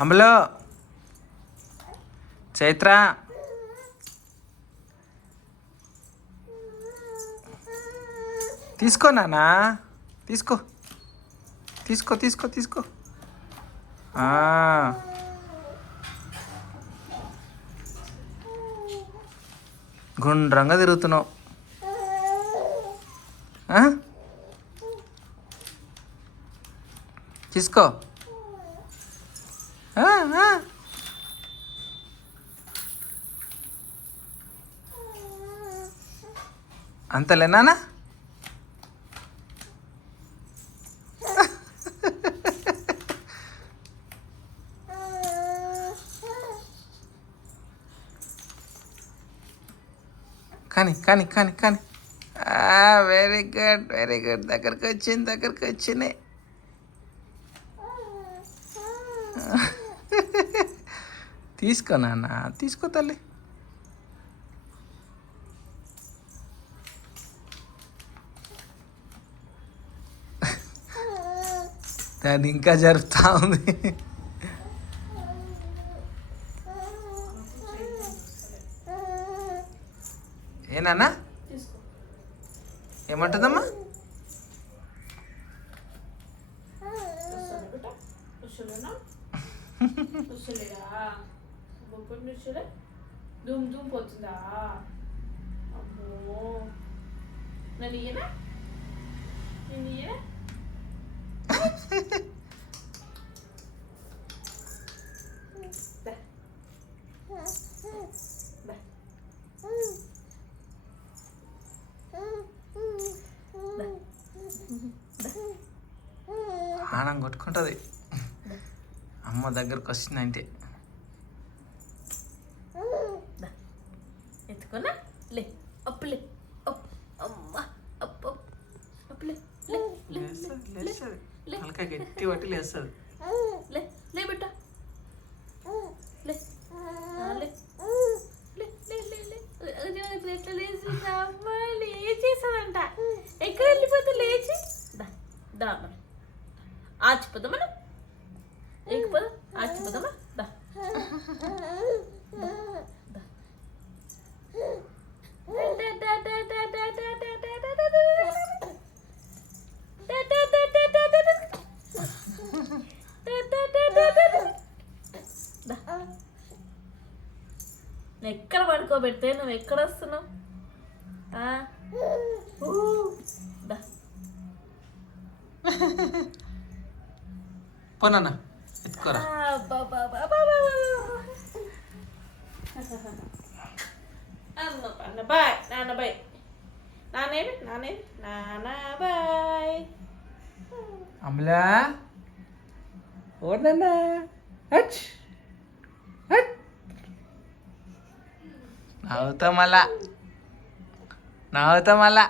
అమలు. చైత్ర. తీసుకో నానా తీసుకో. తీసుకో తీసుకో తీసుకో. గుండ్రంగా తిరుగుతున్నావు. తీసుకో. అంతలేనా కానీ కానీ కానీ కానీ. వెరీ గుడ్ వెరీ గుడ్ దగ్గరకు వచ్చింది దగ్గరకు వచ్చినాయి తీసుకో నాన్న తీసుకో తల్లి. దాన్ని ఇంకా జరుపుతా ఉంది. ఏనాన్నా తీసుకో ఏమంటుందమ్మా? వస్తాను బిడ్డ వస్తలేనా వస్తలేదా దుమ్ దుమ్ పోతుందా? అమ్మో. నన్ను ఇయ్యనా నేను ఇయ్యనా ఆనం కొట్టుకుంటుంది. అమ్మ దగ్గరకు వచ్చిందంటే ఎత్తుకోనా లే అప్పు లే అప్ అమ్మ అప్పు అప్. అప్పు లే లే లే లే లే లే తలకాయ గట్టి పట్టి లేస్తుంది లే లే బిడ్డ లే ఆ, లే లే లే లే లే అది అది ఎట్లా లేచిందా అమ్మ లేచేసాదంట ఎక్కడ వెళ్ళిపోతే లేచి. దా దా ఆచిపోదాం మనం ఎక్కిపోదాం ఆచిపోదామా? ఎక్కడ పడుకోబెడితే నువ్వు ఎక్కడ వస్తున్నావు? ఎత్తుకోరా. నాన్న బాయ్ నాన్న బాయ్. నానేవి నానేవి నాన్న బాయ్. అమలా. ఓనన్నా హచ్ హచ్ नव्हतं मला नव्हतं मला.